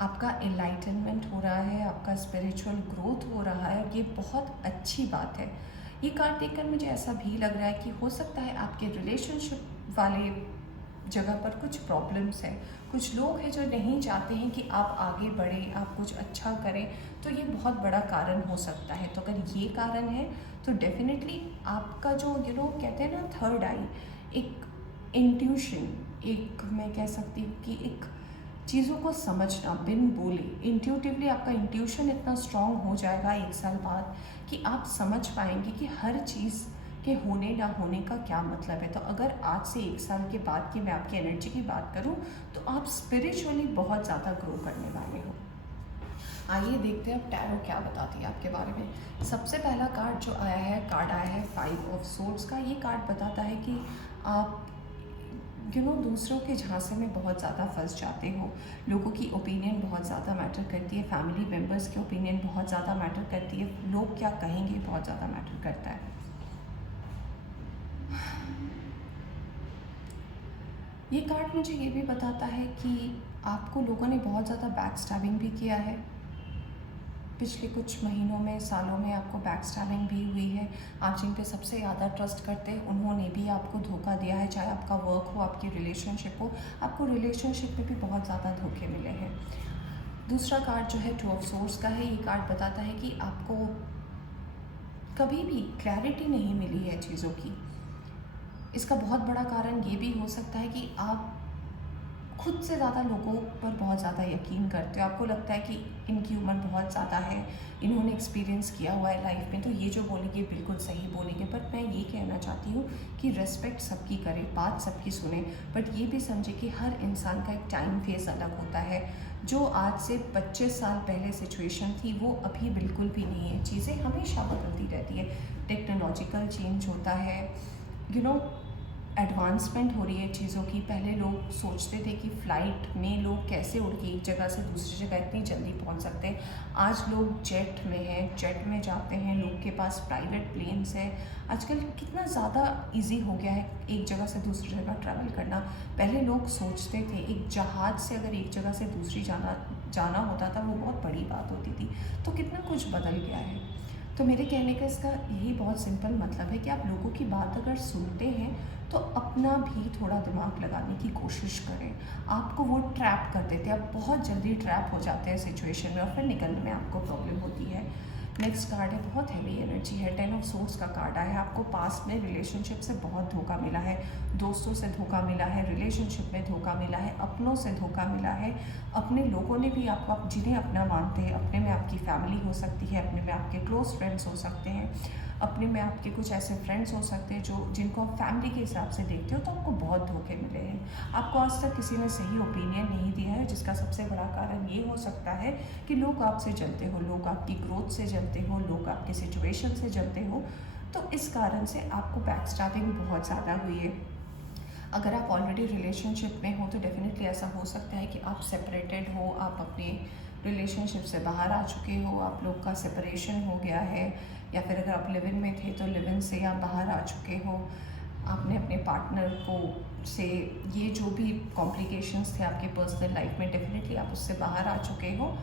आपका एनलाइटनमेंट हो रहा है, आपका स्पिरिचुअल ग्रोथ हो रहा है, और ये बहुत अच्छी बात है। ये कार्ड देखकर मुझे ऐसा भी लग रहा है कि हो सकता है आपके रिलेशनशिप वाले जगह पर कुछ प्रॉब्लम्स हैं, कुछ लोग हैं जो नहीं चाहते हैं कि आप आगे बढ़ें, आप कुछ अच्छा करें, तो ये बहुत बड़ा कारण हो सकता है। तो अगर ये कारण है तो डेफिनेटली आपका जो कहते हैं ना थर्ड आई, एक इंट्यूशन, एक मैं कह सकती हूँ कि एक चीज़ों को समझना बिन बोले, इंट्यूटिवली आपका इंट्यूशन इतना स्ट्रॉन्ग हो जाएगा 1 साल बाद कि आप समझ पाएंगे कि हर चीज़ कि होने ना होने का क्या मतलब है। तो अगर आज से 1 साल के बाद की मैं आपकी एनर्जी की बात करूं तो आप स्पिरिचुअली बहुत ज़्यादा ग्रो करने वाले हो। आइए देखते हैं अब टैरो क्या बताती है आपके बारे में। सबसे पहला कार्ड जो आया है, कार्ड आया है 5 ऑफ सोर्ड्स का। ये कार्ड बताता है कि आप दूसरों के झांसे में बहुत ज़्यादा फंस जाते हो। लोगों की ओपिनियन बहुत ज़्यादा मैटर करती है, फैमिली मेम्बर्स की ओपिनियन बहुत ज़्यादा मैटर करती है, लोग क्या कहेंगे बहुत ज़्यादा मैटर करता है। ये कार्ड मुझे ये भी बताता है कि आपको लोगों ने बहुत ज़्यादा बैक स्टैबिंग भी किया है। पिछले कुछ महीनों में, सालों में आपको बैक स्टैबिंग भी हुई है। आप जिन पे सबसे ज़्यादा ट्रस्ट करते हैं उन्होंने भी आपको धोखा दिया है, चाहे आपका वर्क हो, आपकी रिलेशनशिप हो। आपको रिलेशनशिप में भी बहुत ज़्यादा धोखे मिले हैं। दूसरा कार्ड जो है 2 ऑफ सोर्ड्स का है। ये कार्ड बताता है कि आपको कभी भी क्लैरिटी नहीं मिली है चीज़ों की। इसका बहुत बड़ा कारण ये भी हो सकता है कि आप खुद से ज़्यादा लोगों पर बहुत ज़्यादा यकीन करते हो। आपको लगता है कि इनकी उम्र बहुत ज़्यादा है, इन्होंने एक्सपीरियंस किया हुआ है लाइफ में, तो ये जो बोलेंगे बिल्कुल सही बोलेंगे। बट मैं ये कहना चाहती हूँ कि रेस्पेक्ट सबकी करें, बात सबकी सुने, बट ये भी समझे कि हर इंसान का एक टाइम फेज़ अलग होता है। जो आज से 25 साल पहले सिचुएशन थी वो अभी बिल्कुल भी नहीं है। चीज़ें हमेशा बदलती रहती है, टेक्नोलॉजिकल चेंज होता है, एडवांसमेंट हो रही है चीज़ों की। पहले लोग सोचते थे कि फ़्लाइट में लोग कैसे उड़ के एक जगह से दूसरी जगह इतनी जल्दी पहुंच सकते हैं। आज लोग जेट में हैं, जेट में जाते हैं, लोग के पास प्राइवेट प्लेन्स हैं। आजकल कितना ज़्यादा इजी हो गया है एक जगह से दूसरी जगह ट्रैवल करना। पहले लोग सोचते थे एक जहाज़ से अगर एक जगह से दूसरी जाना होता था वो बहुत बड़ी बात होती थी। तो कितना कुछ बदल गया है। तो मेरे कहने का इसका यही बहुत सिंपल मतलब है कि आप लोगों की बात अगर सुनते हैं तो अपना भी थोड़ा दिमाग लगाने की कोशिश करें। आपको वो ट्रैप कर देते हैं, आप बहुत जल्दी ट्रैप हो जाते हैं सिचुएशन में और फिर निकलने में आपको प्रॉब्लम होती है। नेक्स्ट कार्ड है, बहुत हैवी एनर्जी है, 10 ऑफ सोर्ड्स का कार्ड आया है। आपको पास्ट में रिलेशनशिप से बहुत धोखा मिला है, दोस्तों से धोखा मिला है, रिलेशनशिप में धोखा मिला है, अपनों से धोखा मिला है। अपने लोगों ने भी आपको, आप जिन्हें अपना मानते हैं, अपने में आपकी फैमिली हो सकती है, अपने में आपके क्लोज फ्रेंड्स हो सकते हैं, अपने में आपके कुछ ऐसे फ्रेंड्स हो सकते हैं जिनको आप फैमिली के हिसाब से देखते हो, तो आपको बहुत धोखे मिले हैं। आपको आज तक किसी ने सही ओपिनियन नहीं दिया है, जिसका सबसे बड़ा कारण ये हो सकता है कि लोग आपसे जलते हो, लोग आपकी ग्रोथ से जलते हो, लोग आपके सिचुएशन से जलते हो। तो इस कारण से आपको बैकस्टैबिंग बहुत ज़्यादा हुई है। अगर आप ऑलरेडी रिलेशनशिप में हो तो डेफिनेटली ऐसा हो सकता है कि आप सेपरेटेड हो, आप अपने रिलेशनशिप से बाहर आ चुके हो, आप लोग का सेपरेशन हो गया है, या फिर अगर आप लिव इन में थे तो लिव इन से आप बाहर आ चुके हो। आपने अपने पार्टनर को से ये जो भी कॉम्प्लिकेशंस थे आपके पर्सनल लाइफ में, डेफिनेटली आप उससे बाहर आ चुके हो।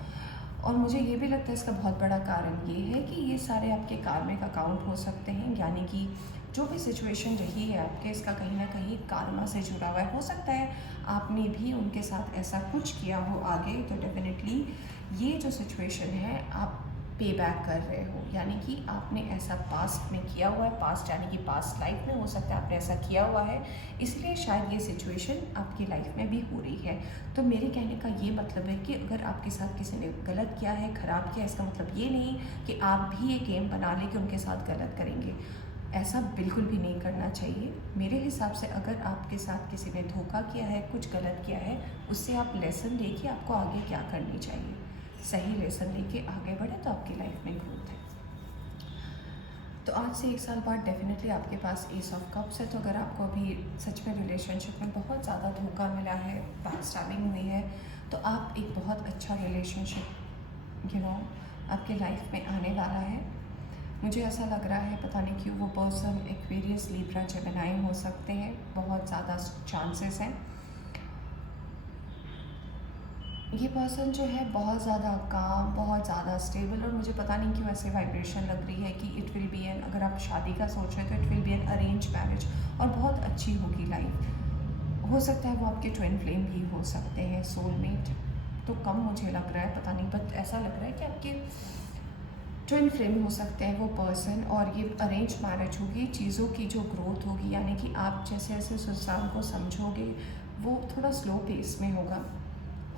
और मुझे ये भी लगता है इसका बहुत बड़ा कारण ये है कि ये सारे आपके कार्मिक अकाउंट हो सकते हैं, यानी कि जो भी सिचुएशन रही है आपके, इसका कहीं ना कहीं कार्मा से जुड़ा हुआ है। हो सकता है आपने भी उनके साथ ऐसा कुछ किया हो आगे, तो डेफिनेटली ये जो सिचुएशन है आप पे बैक कर रहे हो, यानी कि आपने ऐसा पास्ट में किया हुआ है। पास्ट यानी कि पास्ट लाइफ में हो सकता है आपने ऐसा किया हुआ है, इसलिए शायद ये सिचुएशन आपकी लाइफ में भी हो रही है। तो मेरे कहने का ये मतलब है कि अगर आपके साथ किसी ने गलत किया है, ख़राब किया है, इसका मतलब ये नहीं कि आप भी ये गेम बना लें कि उनके साथ गलत करेंगे। ऐसा बिल्कुल भी नहीं करना चाहिए। मेरे हिसाब से अगर आपके साथ किसी ने धोखा किया है, कुछ गलत किया है, उससे आप लेसन लेके आपको आगे क्या करनी चाहिए, सही लेसन लेके आगे बढ़े तो आपकी लाइफ में ग्रोथ है। तो आज से 1 साल बाद डेफिनेटली आपके पास एस ऑफ कप्स है। तो अगर आपको अभी सच में रिलेशनशिप में बहुत ज़्यादा धोखा मिला है, बैकस्टैबिंग हुई है, तो आप एक बहुत अच्छा रिलेशनशिप आपके लाइफ में आने वाला है। मुझे ऐसा लग रहा है, पता नहीं क्यों, वो पर्सन एक्वेरियस, लिब्रा, जेमिनी हो सकते हैं, बहुत ज़्यादा चांसेस हैं। ये पर्सन जो है बहुत ज़्यादा काम, बहुत ज़्यादा स्टेबल, और मुझे पता नहीं क्यों ऐसे वाइब्रेशन लग रही है कि इट विल बी एन, अगर आप शादी का सोच रहे हो तो it will be an arrange marriage, और बहुत अच्छी होगी लाइफ। हो सकता है वो आपके ट्विन फ्लेम भी हो सकते हैं, सोलमेट तो कम मुझे लग रहा है, पता नहीं, बट ऐसा लग रहा है कि आपके ट्विन फ्लेम हो सकते हैं वो पर्सन, और ये अरेंज मैरिज होगी। चीज़ों की जो ग्रोथ होगी, यानी कि आप जैसे जैसे उस इंसान को समझोगे वो थोड़ा स्लो पेस में होगा।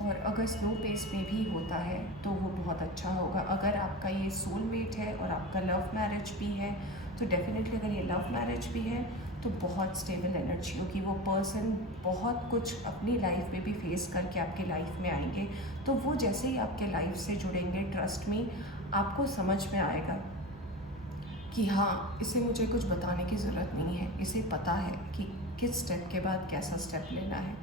और अगर स्लो पेस में भी होता है तो वो बहुत अच्छा होगा। अगर आपका ये सोलमेट है और आपका लव मैरिज भी है तो डेफिनेटली, अगर ये लव मैरिज भी है तो बहुत स्टेबल एनर्जी होगी। वो पर्सन बहुत कुछ अपनी लाइफ में भी फेस करके आपके लाइफ में आएंगे। तो वो जैसे ही आपके लाइफ से जुड़ेंगे, ट्रस्ट में आपको समझ में आएगा कि हाँ, इसे मुझे कुछ बताने की ज़रूरत नहीं है, इसे पता है कि किस स्टेप के बाद कैसा स्टेप लेना है।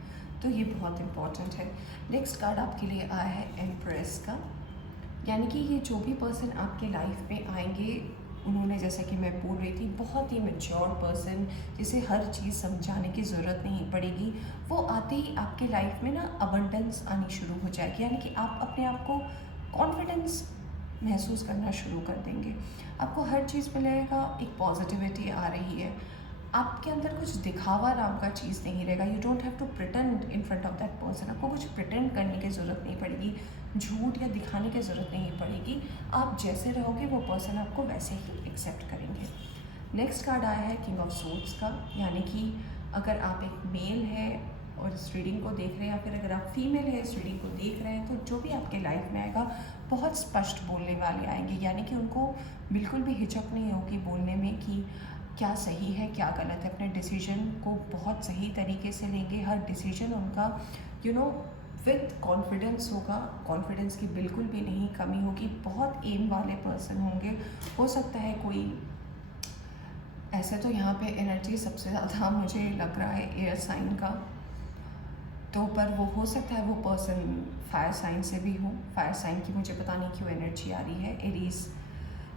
तो ये बहुत इम्पॉर्टेंट है। नेक्स्ट कार्ड आपके लिए आया है एम्प्रेस का, यानी कि ये जो भी पर्सन आपके लाइफ में आएंगे, उन्होंने, जैसा कि मैं बोल रही थी, बहुत ही मैच्योर पर्सन, जिसे हर चीज़ समझाने की ज़रूरत नहीं पड़ेगी। वो आते ही आपके लाइफ में ना अबंडेंस आनी शुरू हो जाएगी, यानी कि आप अपने आप को कॉन्फिडेंस महसूस करना शुरू कर देंगे। आपको हर चीज़ मिलेगा, एक पॉजिटिविटी आ रही है। आपके अंदर कुछ दिखावा नाम का चीज़ नहीं रहेगा। You don't have to pretend in front of that person. आपको कुछ प्रिटेंड करने की ज़रूरत नहीं पड़ेगी, झूठ या दिखाने की ज़रूरत नहीं पड़ेगी। आप जैसे रहोगे वो पर्सन आपको वैसे ही एक्सेप्ट करेंगे। नेक्स्ट कार्ड आया है किंग ऑफ सोर्ड्स का, यानी कि अगर आप एक मेल है और इस रीडिंग को देख रहे हैं, या फिर अगर आप फीमेल है इस रीडिंग को देख रहे हैं, तो जो भी आपके लाइफ में आएगा बहुत स्पष्ट बोलने वाले आएंगे, यानी कि उनको बिल्कुल भी हिचक नहीं होगी बोलने में कि क्या सही है क्या गलत है। अपने डिसीजन को बहुत सही तरीके से लेंगे। हर डिसीजन उनका विद कॉन्फिडेंस होगा, कॉन्फिडेंस की बिल्कुल भी नहीं कमी होगी। बहुत एम वाले पर्सन होंगे। हो सकता है कोई, ऐसे तो यहाँ पे एनर्जी सबसे ज़्यादा मुझे लग रहा है एयर साइन का, तो पर वो हो सकता है वो पर्सन फायर साइन से भी हो। फायर साइन की मुझे पता नहीं क्यों एनर्जी आ रही है, एरीज,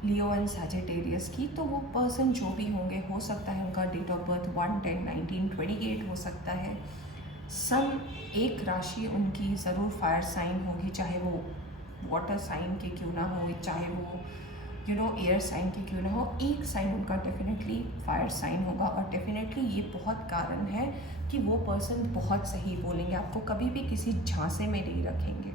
लियो एंड सैजिटेरियस की। तो वो पर्सन जो भी होंगे, हो सकता है उनका डेट ऑफ बर्थ 1/10/1928 हो सकता है। सम एक राशि उनकी ज़रूर फायर साइन होगी, चाहे वो वाटर साइन के क्यों ना हो, चाहे वो एयर साइन के क्यों ना हो। एक साइन उनका डेफिनेटली फायर साइन होगा। और डेफिनेटली ये बहुत कारण है कि वो पर्सन बहुत सही बोलेंगे, आपको कभी भी किसी झांसे में नहीं रखेंगे।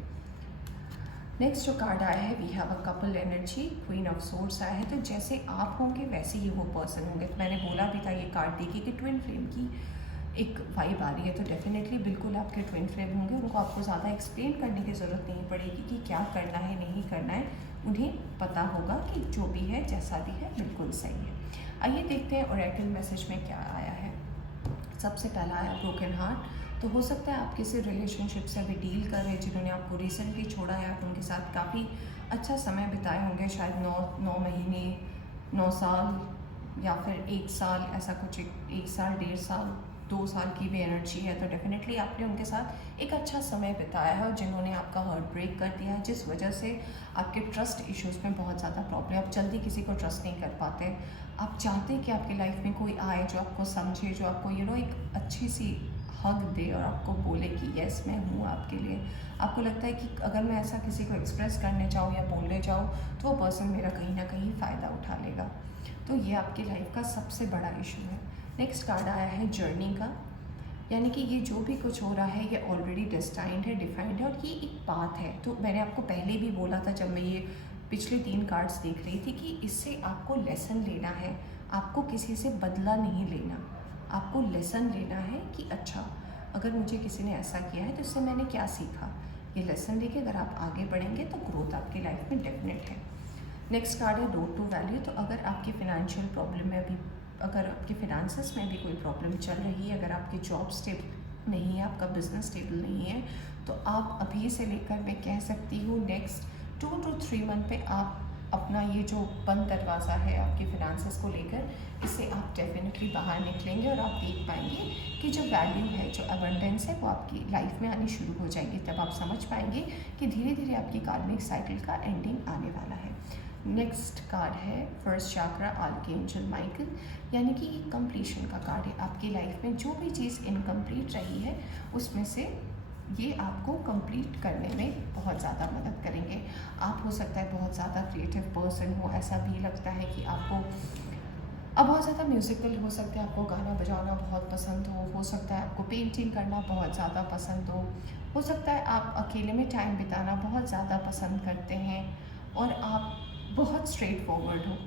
नेक्स्ट जो कार्ड आया है, we have a couple energy, queen of swords आया है। तो जैसे आप होंगे वैसे ही वो पर्सन होंगे। तो मैंने बोला भी था ये कार्ड देखिए कि ट्विन फ्लेम की एक वाइब आ रही है, तो डेफिनेटली बिल्कुल आपके ट्विन फ्लेम होंगे। उनको आपको ज़्यादा एक्सप्लेन करने की ज़रूरत नहीं पड़ेगी कि क्या करना है नहीं करना है, उन्हें पता होगा कि जो भी है जैसा भी है बिल्कुल सही है। आइए देखते हैं ओरेकल मैसेज में क्या आया है। सबसे पहला आया ब्रोकन हार्ट। तो हो सकता है आप किसी रिलेशनशिप से अभी डील कर रहे हैं, जिन्होंने आपको रिसेंटली छोड़ा है। आप उनके साथ काफ़ी अच्छा समय बिताए होंगे, शायद 9 महीने, 9 साल, या फिर 1 साल, ऐसा कुछ। 1 साल, 1.5 साल, 2 साल की भी एनर्जी है। तो डेफिनेटली आपने उनके साथ एक अच्छा समय बिताया है, और जिन्होंने आपका हार्ट ब्रेक कर दिया है, जिस वजह से आपके ट्रस्ट इश्यूज़ में बहुत ज़्यादा प्रॉब्लम। आप जल्दी किसी को ट्रस्ट नहीं कर पाते। आप चाहते हैं कि आपकी लाइफ में कोई आए जो आपको समझे, जो आपको एक अच्छी सी हग दे और आपको बोले कि यस मैं हूँ आपके लिए। आपको लगता है कि अगर मैं ऐसा किसी को एक्सप्रेस करने जाऊँ या बोलने जाऊँ तो वो पर्सन मेरा कहीं ना कहीं फ़ायदा उठा लेगा। तो ये आपकी लाइफ का सबसे बड़ा इशू है। नेक्स्ट कार्ड आया है जर्नी का, यानी कि ये जो भी कुछ हो रहा है ये ऑलरेडी डेस्टाइंड है, डिफाइंड है, और ये एक पाथ है। तो मैंने आपको पहले भी बोला था जब मैं ये पिछले 3 कार्ड्स देख रही थी कि इससे आपको लेसन लेना है, आपको किसी से बदला नहीं लेना। आपको लेसन लेना है कि अच्छा, अगर मुझे किसी ने ऐसा किया है तो इससे मैंने क्या सीखा। ये लेसन लेके अगर आप आगे बढ़ेंगे तो ग्रोथ आपकी लाइफ में डेफिनेट है। नेक्स्ट कार्ड है रोड टू वैल्यू। तो अगर आपकी फिनेंशियल प्रॉब्लम में अभी, अगर आपके फिनांसेस में भी कोई प्रॉब्लम चल रही है, अगर आपकी जॉब स्टेबल नहीं है, आपका बिजनेस स्टेबल नहीं है, तो आप अभी से लेकर, मैं कह सकती हूँ, नेक्स्ट 2 to 3 मंथ पे आप अपना ये जो बंद दरवाज़ा है आपके फिनांसेस को लेकर, इससे आप डेफिनेटली बाहर निकलेंगे और आप देख पाएंगे कि जो वैल्यू है, जो अबंडेंस है, वो आपकी लाइफ में आनी शुरू हो जाएगी। तब आप समझ पाएंगे कि धीरे धीरे आपकी कार्मिक साइकिल का एंडिंग आने वाला है। नेक्स्ट कार्ड है फर्स्ट चक्रा, आर्कएंजल माइकल, यानी कि कंप्लीशन का कार्ड है। आपकी लाइफ में जो भी चीज़ इनकम्प्लीट रही है उसमें से ये आपको कंप्लीट करने में बहुत ज़्यादा मदद करेंगे। आप हो सकता है बहुत ज़्यादा क्रिएटिव पर्सन हो, ऐसा भी लगता है कि आपको अब बहुत ज़्यादा म्यूज़िकल, हो सकता है आपको गाना बजाना बहुत पसंद हो सकता है आपको पेंटिंग करना बहुत ज़्यादा पसंद हो सकता है आप अकेले में टाइम बिताना बहुत ज़्यादा पसंद करते हैं, और आप बहुत स्ट्रेट फॉरवर्ड हो,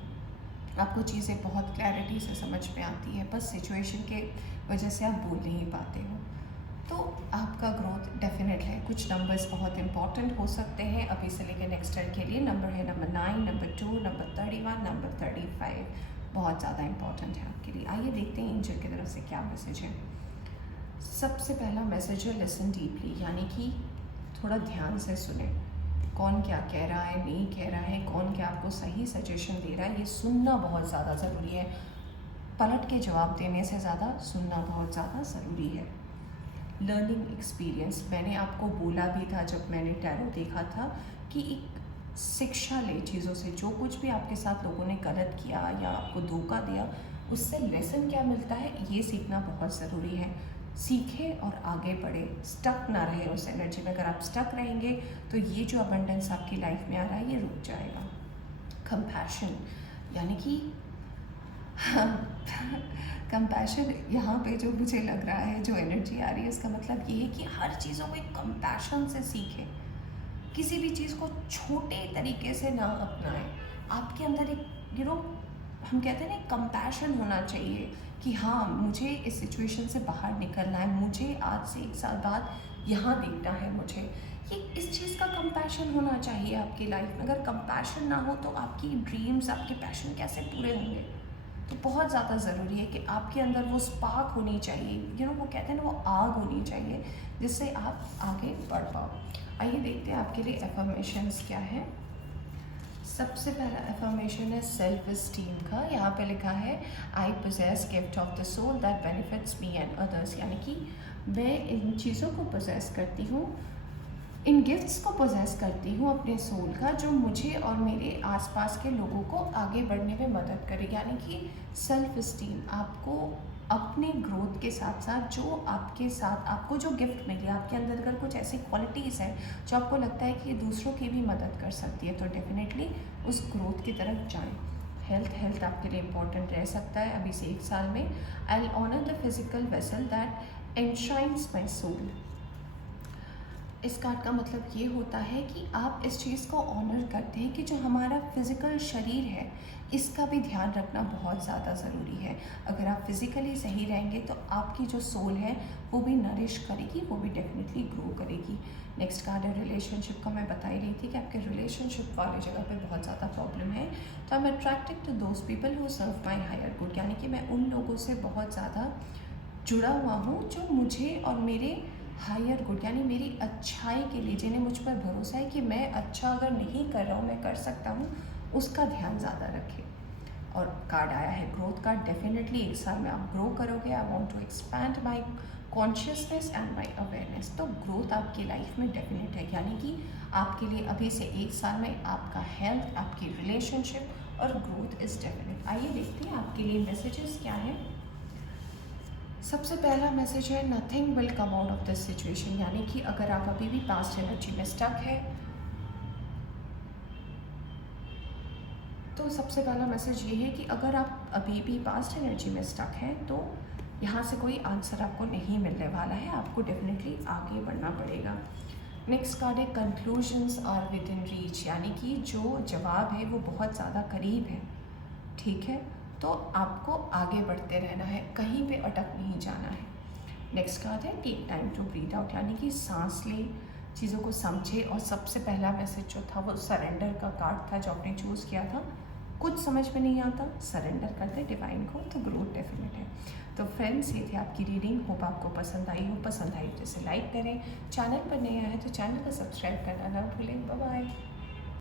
आपको चीज़ें बहुत क्लैरिटी से समझ में आती है, बस सिचुएशन के वजह से आप बोल नहीं पाते हो। तो आपका ग्रोथ डेफिनेट है। कुछ नंबर्स बहुत इंपॉर्टेंट हो सकते हैं अभी से लेकर नेक्स्ट ईयर के लिए। नंबर है नंबर 9, नंबर 2, नंबर 31, नंबर 35, बहुत ज़्यादा इंपॉर्टेंट है आपके लिए। आइए देखते हैं एंजल की तरफ से क्या मैसेज है। सबसे पहला मैसेज है लिसन डीपली, यानी कि थोड़ा ध्यान से सुने। कौन क्या कह रहा है, नहीं कह रहा है, कौन क्या आपको सही सजेशन दे रहा है, ये सुनना बहुत ज़्यादा ज़रूरी है। पलट के जवाब देने से ज़्यादा सुनना बहुत ज़्यादा ज़रूरी है। लर्निंग एक्सपीरियंस, मैंने आपको बोला भी था जब मैंने टैरो देखा था कि एक शिक्षा ले चीज़ों से। जो कुछ भी आपके साथ लोगों ने गलत किया या आपको धोखा दिया, उससे लेसन क्या मिलता है, ये सीखना बहुत ज़रूरी है। सीखे और आगे बढ़े, स्टक ना रहे उस एनर्जी में। अगर आप स्टक रहेंगे तो ये जो अबंडेंस आपकी लाइफ में आ रहा है ये रुक जाएगा। कंपैशन, यानी कि कंपैशन यहाँ पे जो मुझे लग रहा है, जो एनर्जी आ रही है, इसका मतलब ये है कि हर चीज़ों को एक कंपैशन से सीखें। किसी भी चीज़ को छोटे तरीके से ना अपनाएं। आपके अंदर एक हम कहते हैं ना, कंपैशन होना चाहिए कि हाँ, मुझे इस सिचुएशन से बाहर निकलना है, मुझे आज से 1 साल बाद यहाँ देखना है। मुझे ये इस चीज़ का कंपैशन होना चाहिए आपकी लाइफ में। अगर कंपैशन ना हो तो आपकी ड्रीम्स, आपके पैशन कैसे पूरे होंगे। तो बहुत ज़्यादा ज़रूरी है कि आपके अंदर वो स्पार्क होनी चाहिए, वो कहते हैं ना, वो आग होनी चाहिए जिससे आप आगे बढ़ पाओ। आइए देखते हैं आपके लिए एफर्मेशंस क्या है। सबसे पहला एफर्मेशन है सेल्फ इस्टीम का। यहाँ पे लिखा है I possess gift of the soul that benefits me and others, यानी कि मैं इन चीज़ों को पोजेस करती हूँ, इन गिफ्ट्स को पोजेस करती हूँ अपने सोल का, जो मुझे और मेरे आसपास के लोगों को आगे बढ़ने में मदद करे। यानी कि सेल्फ इस्टीम, आपको अपने ग्रोथ के साथ साथ जो आपके साथ आपको जो गिफ्ट मिले, आपके अंदर अगर कुछ ऐसी क्वालिटीज़ हैं जो आपको लगता है कि ये दूसरों की भी मदद कर सकती है, तो डेफिनेटली उस ग्रोथ की तरफ जाएं। हेल्थ आपके लिए इम्पॉर्टेंट रह सकता है अभी से 1 साल में। I will honour the physical vessel that enshrines my soul. इस कार्ड का मतलब ये होता है कि आप इस चीज़ को ऑनर करते हैं कि जो हमारा फिज़िकल शरीर है, इसका भी ध्यान रखना बहुत ज़्यादा ज़रूरी है। अगर आप फिज़िकली सही रहेंगे तो आपकी जो सोल है वो भी नरिश करेगी, वो भी डेफिनेटली ग्रो करेगी। नेक्स्ट कार्ड है रिलेशनशिप का। मैं बता ही रही थी कि आपके रिलेशनशिप वाली जगह पे बहुत ज़्यादा प्रॉब्लम है। तो I am attracted to those people who serve my higher good, यानी कि मैं उन लोगों से बहुत ज़्यादा जुड़ा हुआ हूँ जो मुझे और मेरे हायर गुड, यानी मेरी अच्छाई के लिए, जिन्हें मुझ पर भरोसा है कि मैं अच्छा अगर नहीं कर रहा हूँ, मैं कर सकता हूँ, उसका ध्यान ज़्यादा रखें। और कार्ड आया है ग्रोथ कार्ड। डेफिनेटली 1 साल में आप ग्रो करोगे। I want to expand my consciousness and my awareness. तो ग्रोथ आपकी लाइफ में डेफिनेट है, यानी कि आपके लिए अभी से 1 साल में आपका हेल्थ, आपकी रिलेशनशिप और ग्रोथ इज़ डेफिनेट। आइए देखते हैं आपके लिए मैसेजेस क्या है। सबसे पहला मैसेज है nothing will come out of this situation, यानी कि अगर आप अभी भी पास्ट एनर्जी में स्टक है तो सबसे पहला मैसेज ये है कि अगर आप अभी भी पास्ट एनर्जी में स्टक हैं तो यहाँ से कोई आंसर आपको नहीं मिलने वाला है, आपको डेफिनेटली आगे बढ़ना पड़ेगा। नेक्स्ट कार्ड है conclusions are within reach, यानी कि जो जवाब है वो बहुत ज़्यादा करीब है। ठीक है, तो आपको आगे बढ़ते रहना है, कहीं पे अटक नहीं जाना है। नेक्स्ट कार्ड है take time to breathe out, यानी कि सांस ले, चीज़ों को समझे। और सबसे पहला मैसेज जो था वो सरेंडर का कार्ड था जो आपने चूज़ किया था। कुछ समझ में नहीं आता, सरेंडर कर दे डिवाइन को, तो ग्रोथ डेफिनेट है। तो फ्रेंड्स, ये थी आपकी रीडिंग। होप आपको पसंद आई हो। पसंद आई तो इसे लाइक करें, चैनल पर नए आए तो चैनल को सब्सक्राइब करना ना भूलें। Bye bye.